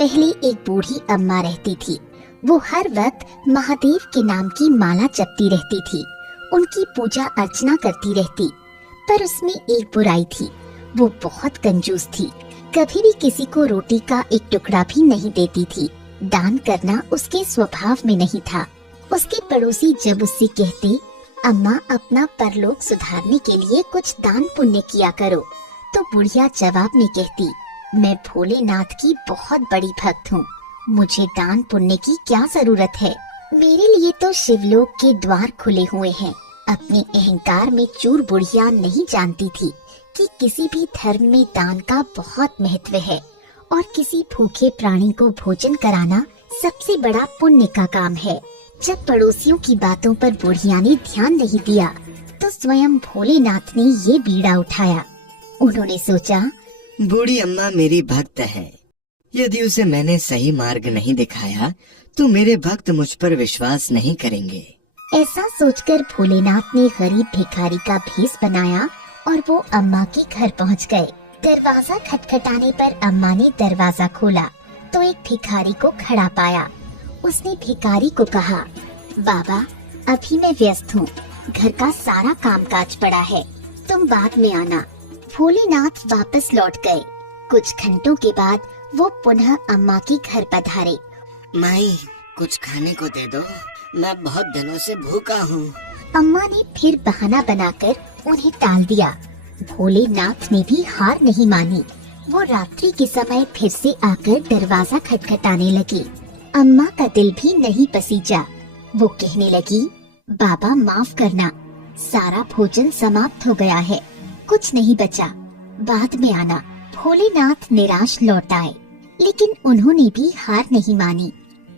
पहले एक बूढ़ी अम्मा रहती थी। वो हर वक्त महादेव के नाम की माला जपती रहती थी, उनकी पूजा अर्चना करती रहती। पर उसमें एक बुराई थी, वो बहुत कंजूस थी। कभी भी किसी को रोटी का एक टुकड़ा भी नहीं देती थी। दान करना उसके स्वभाव में नहीं था। उसके पड़ोसी जब उससे कहते, अम्मा अपना परलोक सुधारने के लिए कुछ दान पुण्य किया करो, तो बुढ़िया जवाब में कहती, मैं भोलेनाथ की बहुत बड़ी भक्त हूँ, मुझे दान पुण्य की क्या जरूरत है। मेरे लिए तो शिवलोक के द्वार खुले हुए हैं। अपने अहंकार में चूर बुढ़िया नहीं जानती थी कि किसी भी धर्म में दान का बहुत महत्व है और किसी भूखे प्राणी को भोजन कराना सबसे बड़ा पुण्य का काम है। जब पड़ोसियों की बातों पर बुढ़िया ने ध्यान नहीं दिया तो स्वयं भोलेनाथ ने ये बीड़ा उठाया। उन्होंने सोचा, बूढ़ी अम्मा मेरी भक्त है, यदि उसे मैंने सही मार्ग नहीं दिखाया तो मेरे भक्त मुझ पर विश्वास नहीं करेंगे। ऐसा सोचकर भोलेनाथ ने गरीब भिखारी का भेष बनाया और वो अम्मा के घर पहुंच गए। दरवाजा खटखटाने पर अम्मा ने दरवाजा खोला तो एक भिखारी को खड़ा पाया। उसने भिखारी को कहा, बाबा अभी मैं व्यस्त हूँ, घर का सारा कामकाज पड़ा है, तुम बाद में आना। भोलेनाथ वापस लौट गए। कुछ घंटों के बाद वो पुनः अम्मा के घर पधारे। माई कुछ खाने को दे दो, मैं बहुत दिनों से भूखा हूँ। अम्मा ने फिर बहाना बनाकर उन्हें टाल दिया। भोलेनाथ ने भी हार नहीं मानी। वो रात्रि के समय फिर से आकर दरवाजा खटखटाने लगी। अम्मा का दिल भी नहीं पसीजा। वो कहने लगी, बाबा माफ करना, सारा भोजन समाप्त हो गया है, कुछ नहीं बचा, बाद में आना। भोलेनाथ निराश लौट आए, लेकिन उन्होंने भी हार नहीं मानी।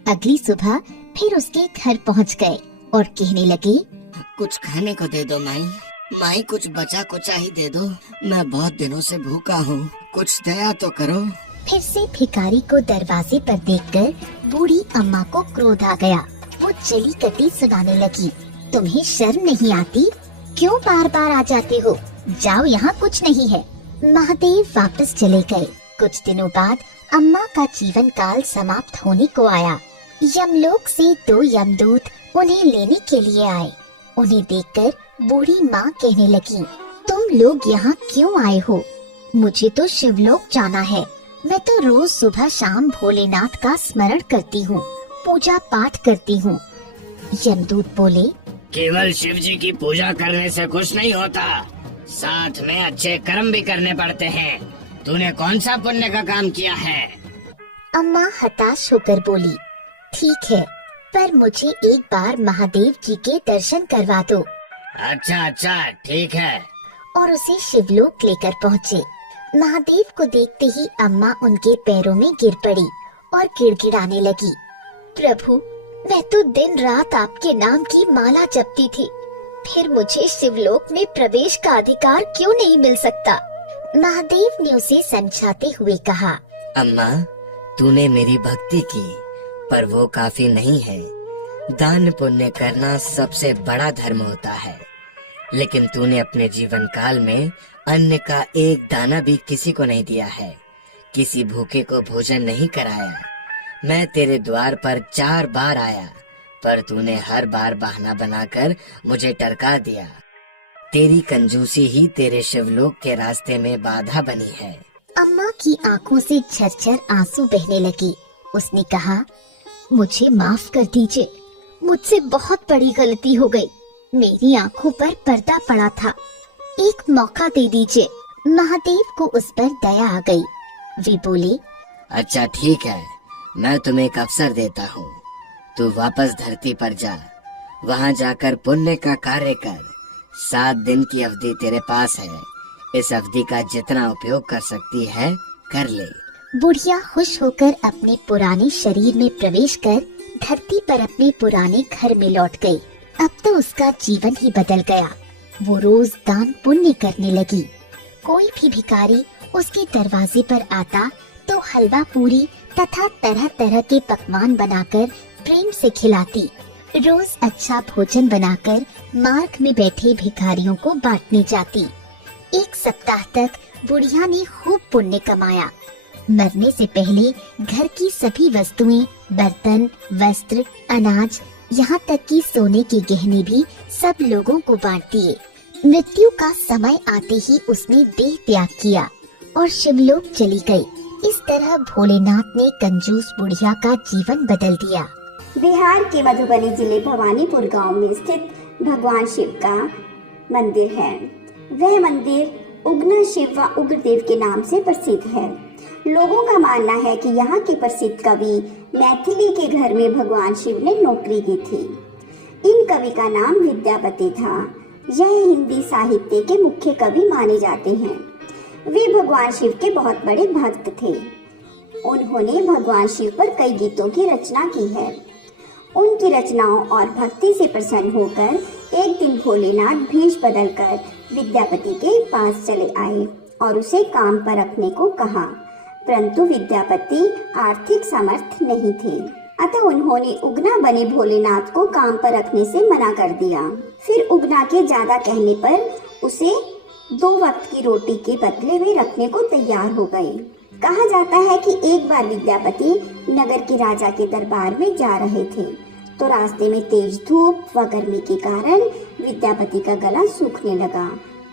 अगली सुबह फिर उसके घर पहुंच गए और कहने लगे, कुछ खाने को दे दो माई, माई कुछ बचा कुचा ही दे दो, मैं बहुत दिनों से भूखा हूँ, कुछ दया तो करो। फिर से भिखारी को दरवाजे पर देखकर बूढ़ी अम्मा को क्रोध आ गया। वो जली कटी सुनाने लगी, तुम्हें शर्म नहीं आती? क्यों बार बार आ जाते हो? जाओ, यहाँ कुछ नहीं है। महादेव वापस चले गए। कुछ दिनों बाद अम्मा का जीवन काल समाप्त होने को आया। यमलोक से 2 यमदूत उन्हें लेने के लिए आए। उन्हें देखकर बूढ़ी माँ कहने लगी, तुम लोग यहाँ क्यों आए हो? मुझे तो शिवलोक जाना है। मैं तो रोज सुबह शाम भोलेनाथ का स्मरण करती हूँ, पूजा पाठ करती हूँ। यमदूत बोले, केवल शिव जी की पूजा करने से कुछ नहीं होता, साथ में अच्छे कर्म भी करने पड़ते हैं। तूने कौन सा पुण्य का काम किया है? अम्मा हताश होकर बोली, ठीक है, पर मुझे एक बार महादेव जी के दर्शन करवा दो। अच्छा अच्छा ठीक है। और उसे शिवलोक लेकर पहुँचे। महादेव को देखते ही अम्मा उनके पैरों में गिर पड़ी और गिड़गिड़ाने लगी, प्रभु मैं तो दिन रात आपके नाम की माला जपती थी, फिर मुझे शिवलोक में प्रवेश का अधिकार क्यों नहीं मिल सकता? महादेव ने उसे समझाते हुए कहा, अम्मा तूने मेरी भक्ति की, पर वो काफी नहीं है। दान पुण्य करना सबसे बड़ा धर्म होता है, लेकिन तूने अपने जीवन काल में अन्न का एक दाना भी किसी को नहीं दिया है, किसी भूखे को भोजन नहीं कराया। मैं तेरे द्वार पर 4 बार आया, पर तूने हर बार बहाना बनाकर मुझे टरका दिया। तेरी कंजूसी ही तेरे शिवलोक के रास्ते में बाधा बनी है। अम्मा की आंखों से झरझर आंसू बहने लगे। उसने कहा, मुझे माफ कर दीजिए, मुझसे बहुत बड़ी गलती हो गई। मेरी आंखों पर पर्दा पड़ा था, एक मौका दे दीजिए। महादेव को उस पर दया आ गई। वे बोले, अच्छा ठीक है, मैं तुम्हें एक अवसर देता हूँ। तू वापस धरती पर जा, वहाँ जाकर पुण्य का कार्य कर। 7 दिन की अवधि तेरे पास है, इस अवधि का जितना उपयोग कर सकती है कर ले। बुढ़िया खुश होकर अपने पुराने शरीर में प्रवेश कर धरती पर अपने पुराने घर में लौट गई। अब तो उसका जीवन ही बदल गया। वो रोज दान पुण्य करने लगी। कोई भी भिखारी उसके दरवाजे पर आता तो हलवा पूरी तथा तरह तरह के पकवान बनाकर प्रेम से खिलाती। रोज अच्छा भोजन बनाकर मार्ग में बैठे भिखारियों को बांटने जाती। 1 सप्ताह तक बुढ़िया ने खूब पुण्य कमाया। मरने से पहले घर की सभी वस्तुएं, बर्तन, वस्त्र, अनाज, यहाँ तक कि सोने के गहने भी सब लोगों को बांट दिए। मृत्यु का समय आते ही उसने देह त्याग किया और शिवलोक चली गई। इस तरह भोलेनाथ ने कंजूस बुढ़िया का जीवन बदल दिया। बिहार के मधुबनी जिले भवानीपुर गांव में स्थित भगवान शिव का मंदिर है। वह मंदिर उगना शिव व उग्रदेव के नाम से प्रसिद्ध है। लोगों का मानना है कि यहाँ के प्रसिद्ध कवि मैथिली के घर में भगवान शिव ने नौकरी की थी। इन कवि का नाम विद्यापति था। यह हिंदी साहित्य के मुख्य कवि माने जाते हैं। वे भगवान शिव के बहुत बड़े भक्त थे। उन्होंने भगवान शिव पर कई गीतों की रचना की है। उनकी रचनाओं और भक्ति से प्रसन्न होकर एक दिन भोलेनाथ भेष बदलकर विद्यापति के पास चले आए और उसे काम पर रखने को कहा, परंतु विद्यापति आर्थिक समर्थ नहीं थे। अतः उन्होंने उगना बने भोलेनाथ को काम पर रखने से मना कर दिया। फिर उगना के ज्यादा कहने पर उसे 2 वक्त की रोटी के बदले वे रखने को तैयार हो गए। कहा जाता है कि एक बार विद्यापति नगर के राजा के दरबार में जा रहे थे, तो रास्ते में तेज धूप व गर्मी के कारण विद्यापति का गला सूखने लगा।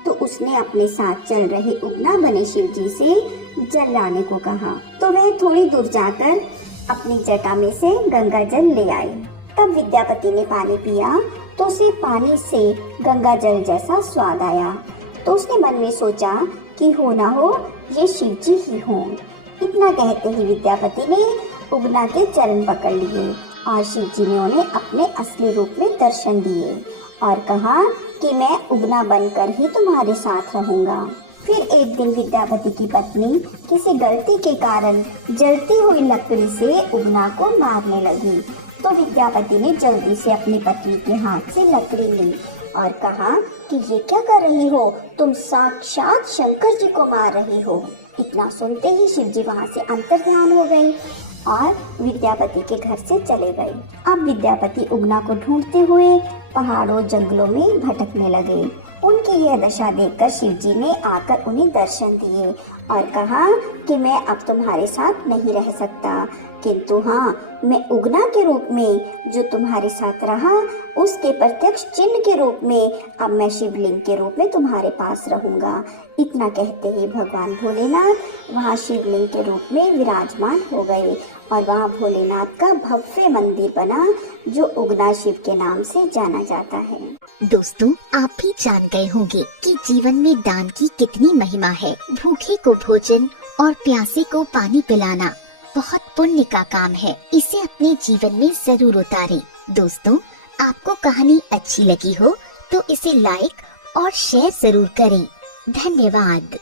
तो उसने अपने साथ चल रहे उगना बने शिव जी से जल लाने को कहा। तो वह थोड़ी दूर जाकर अपनी जटा में से गंगा जल ले आए। तब विद्यापति ने पानी पिया तो उसे पानी से गंगा जल जैसा स्वाद आया। तो उसने मन में सोचा कि हो ना हो ये शिव जी ही हों। इतना कहते ही विद्यापति ने उगना के चरण पकड़ लिए और शिव जी ने उन्हें अपने असली रूप में दर्शन दिए और कहा कि मैं उगना बनकर ही तुम्हारे साथ रहूंगा। फिर एक दिन विद्यापति की पत्नी किसी गलती के कारण जलती हुई लकड़ी से उगना को मारने लगी। तो विद्यापति ने जल्दी से अपनी पत्नी के हाथ से लकड़ी ली और कहा कि ये क्या कर रही हो, तुम साक्षात शंकर जी को मार रही हो। इतना सुनते ही शिव जी वहाँ से अंतर्ध्यान हो गए और विद्यापति के घर से चले गए। अब विद्यापति उगना को ढूंढते हुए पहाड़ों जंगलों में भटकने लगे। उनकी यह दशा देखकर शिव जी ने आकर उन्हें दर्शन दिए और कहा कि मैं अब तुम्हारे साथ नहीं रह सकता, किंतु हाँ, मैं उगना के रूप में जो तुम्हारे साथ रहा उसके प्रत्यक्ष चिन्ह के रूप में अब मैं शिवलिंग के रूप में तुम्हारे पास रहूंगा। इतना कहते ही भगवान भोलेनाथ वहाँ शिवलिंग के रूप में विराजमान हो गए और वहाँ भोलेनाथ का भव्य मंदिर बना जो उगना शिव के नाम से जाना जाता है। दोस्तों, आप भी जान गए होंगे कि जीवन में दान की कितनी महिमा है। भूखे को भोजन और प्यासे को पानी पिलाना बहुत पुण्य का काम है। इसे अपने जीवन में जरूर उतारें। दोस्तों, आपको कहानी अच्छी लगी हो तो इसे लाइक और शेयर जरूर करें। धन्यवाद।